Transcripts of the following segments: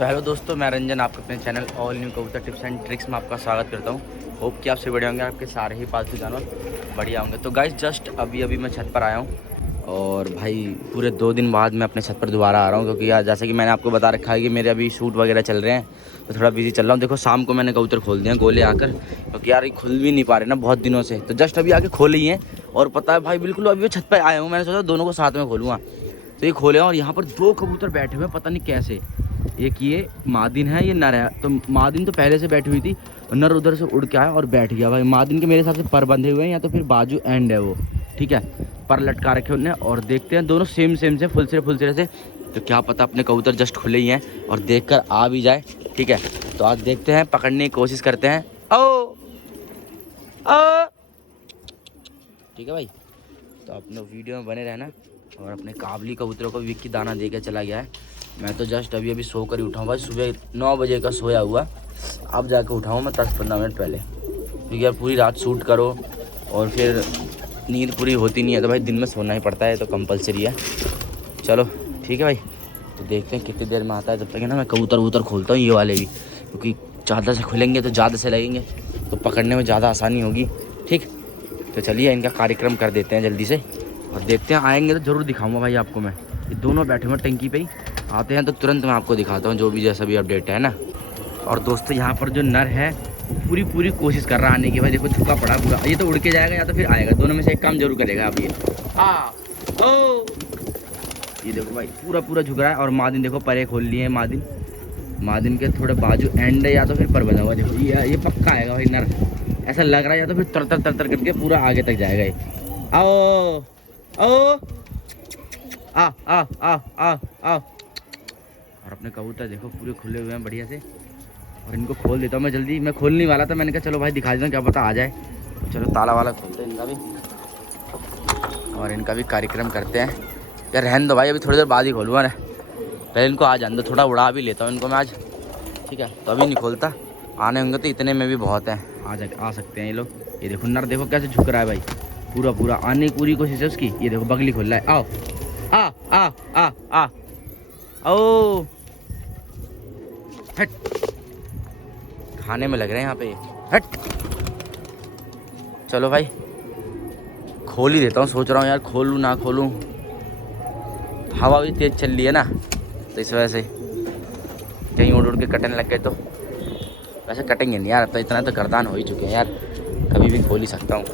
So hello दोस्तों, मैं रंजन आपके अपने चैनल ऑल न्यू कबूतर टिप्स एंड ट्रिक्स में आपका स्वागत करता हूँ। होप कि आपसे बढ़िया होंगे, आपके सारे ही पालतू जानवर बढ़िया होंगे। तो गाइस जस्ट अभी मैं छत पर आया हूँ और भाई पूरे 2 दिन बाद मैं अपने छत पर दोबारा आ रहा हूँ, क्योंकि यार जैसे कि मैंने आपको बता रखा है कि मेरे अभी शूट वगैरह चल रहे हैं, तो थोड़ा बिजी चल रहा हूँ। देखो शाम को मैंने कबूतर खोल दिया गोले आकर, क्योंकि यार ये खुल भी नहीं पा रहे ना बहुत दिनों से, तो जस्ट अभी आके खोले ही हैं। और पता है भाई बिल्कुल अभी मैं छत पर आया हूँ, मैंने सोचा दोनों को साथ में खोलूँगा, तो ये खोले हैं। और यहाँ पर 2 कबूतर बैठे हुए हैं, पता नहीं कैसे। एक ये मादिन है, ये नर है। तो मादिन तो पहले से बैठी हुई थी, नर उधर से उड़ के आया और बैठ गया। भाई मादिन के मेरे हिसाब से पर बंधे हुए हैं, या तो फिर बाजू एंड है वो, ठीक है, पर लटका रखे उन्हें। और देखते हैं दोनों सेम से फुल सिरे से, तो क्या पता अपने कबूतर जस्ट खुले ही हैं और देखकर आ भी जाए, ठीक है। तो आज देखते हैं, पकड़ने की कोशिश करते हैं। ओ ओ ठीक है भाई, तो अपने वीडियो में बने रहना। और अपने काबली कबूतरों को विक्की दाना दे के चला गया है। मैं तो जस्ट अभी सो कर ही उठाऊँ भाई, सुबह 9 बजे का सोया हुआ, अब जाकर उठाऊँ मैं 10-15 मिनट पहले, क्योंकि यार पूरी रात शूट करो और फिर नींद पूरी होती नहीं है, तो भाई दिन में सोना ही पड़ता है, तो कंपलसरी है। चलो ठीक है भाई, तो देखते हैं कितनी देर में आता है। जब तक है ना मैं कबूतर खोलता हूँ ये वाले भी, क्योंकि ज़्यादा से खुलेंगे तो ज़्यादा से लगेंगे, तो पकड़ने में ज़्यादा आसानी होगी। ठीक, तो चलिए इनका कार्यक्रम कर देते हैं जल्दी से, और देखते हैं। आएंगे तो ज़रूर दिखाऊंगा भाई आपको मैं। ये दोनों बैठे हुए टंकी पे ही, आते हैं तो तुरंत मैं आपको दिखाता हूँ जो भी जैसा भी अपडेट है ना। और दोस्तों यहाँ पर जो नर है पूरी कोशिश कर रहा है आने की। भाई देखो झुका पड़ा पूरा, ये तो उड़ के जाएगा या तो फिर आएगा, दोनों में से एक काम जरूर करेगा। अब ये ओ ये देखो भाई पूरा झुक रहा है। और मादिन देखो परे खोल लिए हैं। मादिन के थोड़े बाजू एंड है, या तो फिर पर बना हुआ। देखो ये पक्का आएगा भाई नर, ऐसा लग रहा है, या तो फिर तर करके पूरा आगे तक जाएगा ये। आओ आओ आ आ आ आ आ और अपने कबूतर देखो पूरे खुले हुए हैं बढ़िया से। और इनको खोल देता हूँ मैं जल्दी, मैं खोलने वाला था, मैंने कहा चलो भाई दिखा देता हूँ, क्या पता आ जाए। चलो ताला वाला खोलते हैं इनका भी, और इनका भी कार्यक्रम करते हैं। यार रहने दो भाई, अभी थोड़ी देर बाद ही खोलूँगा ना, पहले इनको आ जाने दो, थोड़ा उड़ा भी लेता हूँ इनको मैं आज, ठीक है। तो अभी नहीं खोलता, आने होंगे तो इतने में भी बहुत है, आ सकते हैं ये लोग। ये देखो नर देखो कैसे झुक रहा है भाई, पूरा आने की पूरी कोशिश है उसकी। ये देखो बगली खोल रहा है। आओ आ आ आ आ ओ हट, खाने में लग रहे हैं यहाँ पे, हट। चलो भाई खोल ही देता हूँ, सोच रहा हूँ यार खोलूँ ना खोलूँ, हवा भी तेज़ चल रही है ना, तो इस वजह से कहीं उड़ के कटने लग गए तो। वैसे कटेंगे नहीं यार, अब तो इतना तो गर्दान हो ही चुके हैं यार, कभी भी खोल ही सकता हूँ,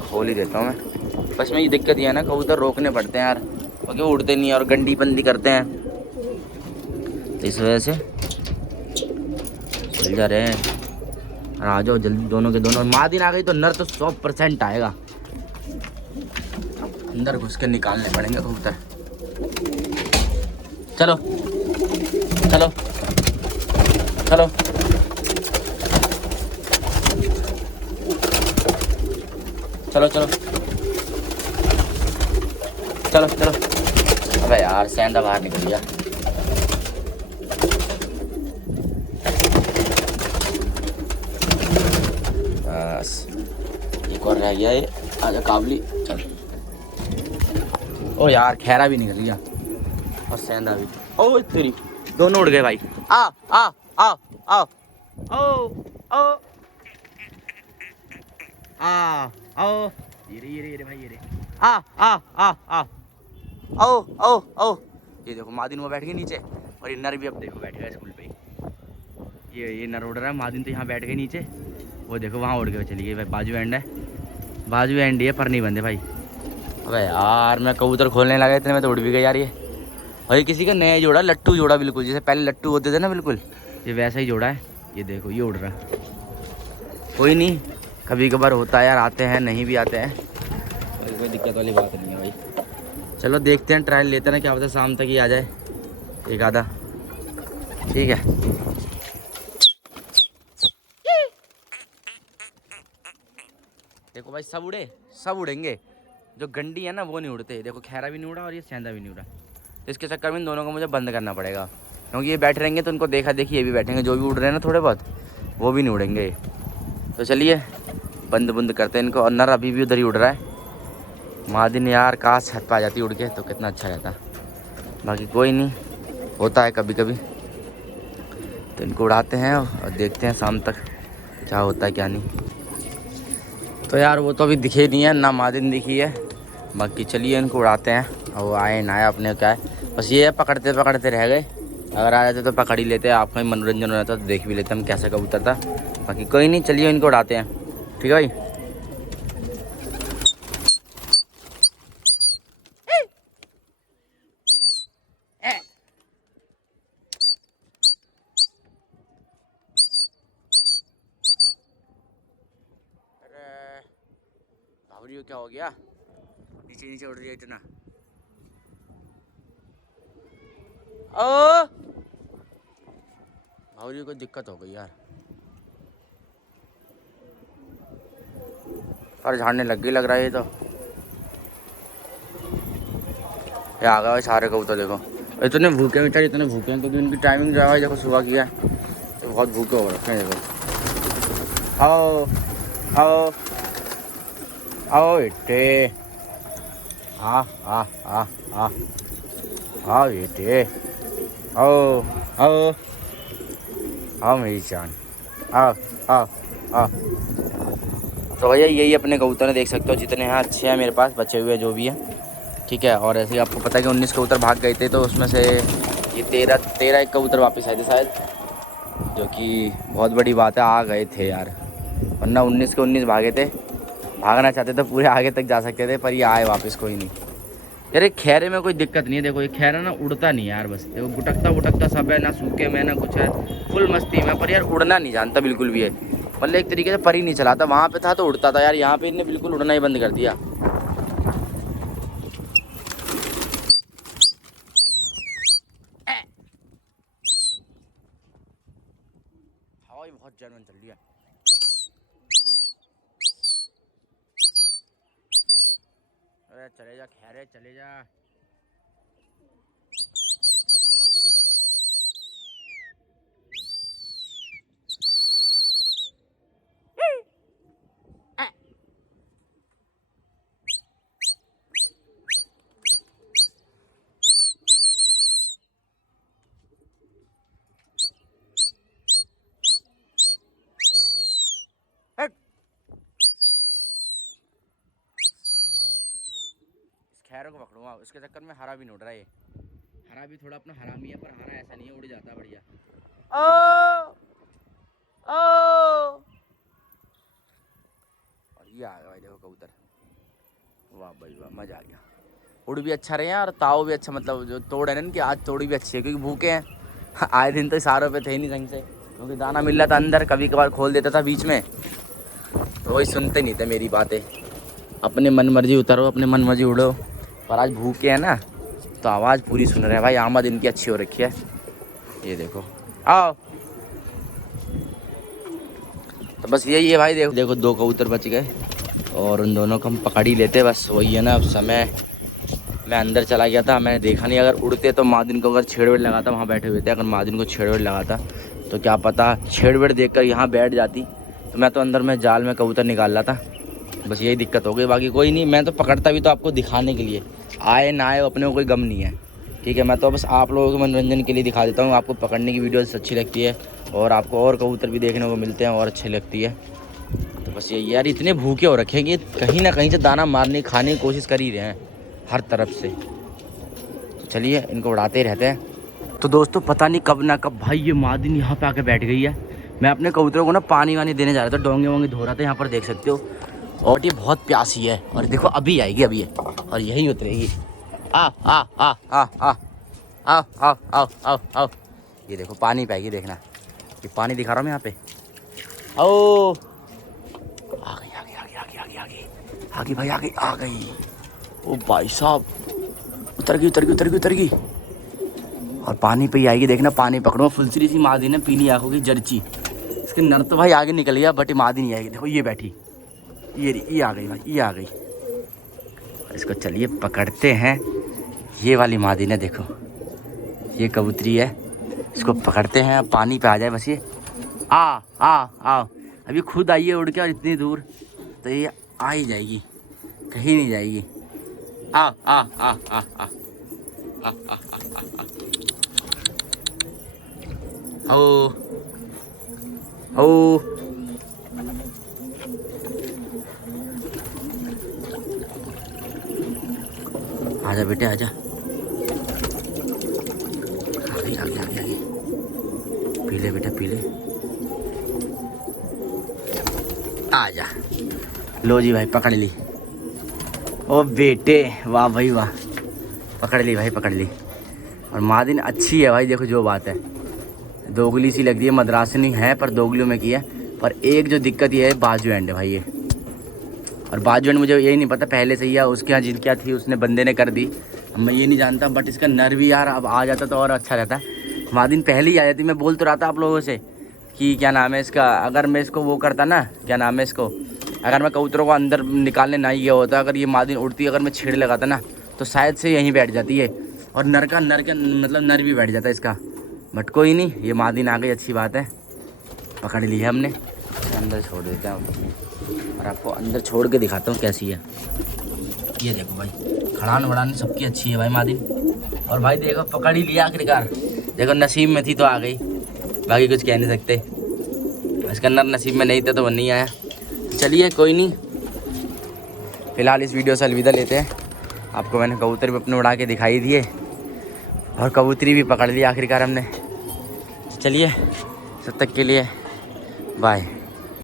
खोल ही देता हूँ मैं। बस में ये दिक्कत ये है ना, कबूतर रोकने पड़ते हैं यार, क्योंकि उड़ते नहीं और गंडी बंदी करते हैं, तो इस वजह से चल जा रहे हैं। और आ जाओ जल्दी दोनों के दोनों। मादिन आ गई तो नर तो 100% आएगा, अंदर घुस के निकालने पड़ेंगे कबूतर। चलो चलो चलो चलो चलो चलो चलो। अबे यार सेंधा बाहर निकल गया। बस एक और रह गया ये, आजा काबली चल। ओ यार खैरा भी निकल गया और सेंधा भी। ओ तेरी, दोनों उड़ गए भाई। आ आ आ आ ओ ओ आ आओ, ये भाई, ये आ आ आ आ ओ ओ ओ। ये देखो मादिन वो बैठ गई नीचे, और ये नर भी अब देखो बैठ गया स्कूल पे ही। ये नर उड़ रहा है, मादिन तो यहाँ बैठ गई नीचे, वो देखो वहाँ उड़ के चली गई भाई। बाजू एंड है, बाजू एंड ये पर नहीं बंधे भाई। अबे यार मैं कबूतर खोलने लगा इतने में तो उड़ भी गई यार ये। और ये किसी का नया जोड़ा, लट्टू जोड़ा, बिल्कुल जैसे पहले लट्टू होते थे ना, बिल्कुल ये वैसा ही जोड़ा है। ये देखो ये उड़ रहा है। कोई नहीं, कभी कभार होता है यार, आते हैं नहीं भी आते हैं, कोई दिक्कत वाली बात नहीं है भाई। चलो देखते हैं, ट्रायल लेते हैं, क्या पता शाम तक ही आ जाए एक आधा, ठीक है। देखो भाई सब उड़े, सब उड़ेंगे, जो गंडी है ना वो नहीं उड़ते। देखो खैरा भी नहीं उड़ा और ये सेंधा भी नहीं उड़ा, तो इसके चक्कर में इन दोनों को मुझे बंद करना पड़ेगा, क्योंकि ये बैठे रहेंगे तो उनको देखा देखी ये भी बैठेंगे, जो भी उड़ रहे हैं ना थोड़े बहुत वो भी नहीं उड़ेंगे। तो चलिए बंद करते हैं इनको। और नर अभी भी उधर ही उड़ रहा है। मादिन यार काश छत पे आ जाती उड़ के तो कितना अच्छा रहता, बाकी कोई नहीं, होता है कभी कभी। तो इनको उड़ाते हैं और देखते हैं शाम तक क्या होता है क्या नहीं। तो यार वो तो अभी दिखे नहीं है, ना मादिन दिखी है। बाकी चलिए इनको उड़ाते हैं। और वो आए ना आए अपने क्या है, बस ये है पकड़ते पकड़ते रह गए। अगर आ जाते तो पकड़ ही लेते, आपका ही मनोरंजन हो जाता तो देख भी लेते हम कैसा कबूतर था। बाकी कोई नहीं, चलिए इनको उड़ाते हैं। ठीक है भाई। भावरी क्या हो गया, नीचे नीचे उड़ रही है इतना। ओ भावरी को दिक्कत हो गई यार, पर झाड़ने लग गई लग रहा है ये तो। ये आ गया सारे कबूतर देखो, इतने भूखे बेचारे, इतने भूखे हैं क्योंकि उनकी टाइमिंग जो है देखो सुबह की है, तो बहुत भूखे हो रखे हैं देखो। आओ आओ आओ बेटे, हाँ हाँ हाँ हाँ हाँ बेटे, आओ आओ आओ मेरी जान, आओ आओ आओ। तो भैया यही अपने कबूतर देख सकते हो, जितने हैं अच्छे हैं मेरे पास बचे हुए जो भी हैं। ठीक है, और ऐसे ही आपको पता है कि 19 कबूतर भाग गए थे, तो उसमें से ये 13 एक कबूतर वापस आए थे शायद, जो कि बहुत बड़ी बात है, आ गए थे यार। वरना 19 के 19 भागे थे, भागना चाहते तो पूरे आगे तक जा सकते थे, पर ये आए वापस कोई नहीं। यार एक खैरे में कोई दिक्कत नहीं है, देखो ये खैरा ना उड़ता नहीं यार, बस देखो गुटकता वुटकता सब है, ना सूखे में ना कुछ है, फुल मस्ती में, पर यार उड़ना नहीं जानता बिल्कुल भी है। मतलब एक तरीके से पर ही नहीं चलाता, वहाँ पे था तो उड़ता था यार, यहाँ पे इन्हें बिल्कुल उड़ना ही बंद कर दिया। हवा भी बहुत जर्मन चल रही है। अरे चले जा खैरे, चले जा। खैरों को पकड़ूंगा, उसके चक्कर में हरा भी नहीं उड़ रहा है। हरा भी थोड़ा अपना हरामी है, पर हरा ऐसा नहीं है, उड़ जाता बढ़िया। ओ ओ और ये आ गया भाई देखो कबूतर, वाह भाई वाह, मजा आ गया। उड़ भी अच्छा रहे हैं और ताव भी अच्छा, मतलब जो तोड़ है ना इनकी, आज तोड़ी भी अच्छी है क्योंकि भूखे हैं। आए दिन तो इशारों पे थे ही नहीं ढंग से, क्योंकि दाना मिल रहा था अंदर, कभी कभार खोल देता था बीच में, तो वही सुनते नहीं थे मेरी बातें। अपने मन मर्जी उतरो, अपने मन मर्जी उड़ो, पर आज भूखे हैं ना तो आवाज़ पूरी सुन रहे हैं भाई। आमद इनकी अच्छी हो रखी है, ये देखो। आओ, तो बस यही है भाई, देखो देखो 2 कबूतर बच गए और उन दोनों को हम पकड़ ही लेते। बस वही है ना, अब समय मैं अंदर चला गया था, मैंने देखा नहीं, अगर उड़ते तो मादिन को अगर छेड़वेड़ लगाता, वहाँ बैठे हुए थे, अगर मादिन को छेड़वेड़ लगाता तो क्या पता छेड़वेड़ देखकर यहाँ बैठ जाती, तो मैं तो अंदर में जाल में कबूतर निकाल रहा था। बस यही दिक्कत हो गई, बाकी कोई नहीं, मैं तो पकड़ता भी तो आपको दिखाने के लिए, आए ना आए अपने को कोई गम नहीं है। ठीक है, मैं तो बस आप लोगों के मनोरंजन के लिए दिखा देता हूँ, आपको पकड़ने की वीडियोस अच्छी लगती है और आपको और कबूतर भी देखने को मिलते हैं और अच्छी लगती है। तो बस यही यार, इतने भूखे हो रखे हैं कि कहीं ना कहीं से दाना मारने खाने की कोशिश कर ही रहे हैं हर तरफ से। तो चलिए इनको उड़ाते ही रहते हैं। तो दोस्तों पता नहीं कब ना कब भाई ये मादिन यहाँ पे आके बैठ गई है। मैं अपने कबूतरों को ना पानी वानी देने जा रहा था, डोंगे वोंगे धो रहा था, यहाँ पर देख सकते हो, और ये बहुत प्यासी है और देखो अभी आएगी, अभी है और यही उतरेगी। आ आ आ आ आ आओ आओ आओ आओ आओ, ये देखो पानी पाएगी, देखना ये पानी दिखा रहा हूँ यहाँ पे। आओ, आ गई आ गई आ गई आ गई आ गई आ गई आ गई भाई, आ गई आ गई। ओ भाई साहब, उतर गई उतर गई उतर गई उतर गई, और पानी पे ही आएगी, देखना पानी पकड़ो। फुलसरी सी मादी ने, पीली आंखों की जर्ची, इसके नर तो भाई आगे निकल गया, बट मादी नहीं आएगी। देखो ये बैठी, ये आ गई भाई, ये आ गई। इसको चलिए पकड़ते हैं, ये वाली मादी ने देखो, ये कबूतरी है, इसको पकड़ते हैं। अब पानी पे आ जाए बस, ये आ आ आओ, अभी खुद आई है उड़ के, और इतनी दूर तो ये आ ही जाएगी, कहीं नहीं जाएगी। आ आ आ आ आ आ आ आ आ ओ ओ आजा बेटे आजा, आगे आगे आगे आगे, पी ले बेटा पी ले, आजा। लो जी भाई पकड़ ली। ओ बेटे वाह भाई वाह, पकड़ ली भाई पकड़ ली। और मादिन अच्छी है भाई, देखो जो बात है, दोगली सी लग रही है, मद्रासनी है पर दोगलियों में की है। पर एक जो दिक्कत ये है बाजू एंड है भाई ये, और बाजू एंड मुझे यही नहीं पता पहले से ही है, उसके यहाँ जिद क्या थी उसने बंदे ने कर दी, मैं ये नहीं जानता। बट इसका नर भी यार अब आ जाता तो और अच्छा रहता। मादिन पहले ही आ जाती। मैं बोल तो रहा था आप लोगों से कि क्या नाम है इसका, अगर मैं इसको वो करता ना, क्या नाम है इसको, अगर मैं कबूतरों को अंदर निकालने नहीं गया होता, अगर ये मादिन उड़ती अगर मैं छेड़ लगाता ना तो शायद से यहीं बैठ जाती है, और नर का मतलब नर भी बैठ जाता है इसका। बट कोई नहीं, ये मादिन आ गई, अच्छी बात है, पकड़ ली है हमने। अंदर छोड़ देते हैं और आपको अंदर छोड़ के दिखाता हूँ कैसी है। ये देखो भाई, खड़ान वड़ान सबकी अच्छी है भाई मादिन। और भाई देखो पकड़ ही लिया आखिरकार, देखो नसीब में थी तो आ गई, बाकी कुछ कह नहीं सकते। इसका नर नसीब में नहीं था तो वो नहीं आया। चलिए कोई नहीं, फ़िलहाल इस वीडियो से अलविदा लेते हैं। आपको मैंने कबूतर भी अपने उड़ा के दिखाई दिए और कबूतरी भी पकड़ ली आखिरकार हमने। चलिए तब तक के लिए बाय।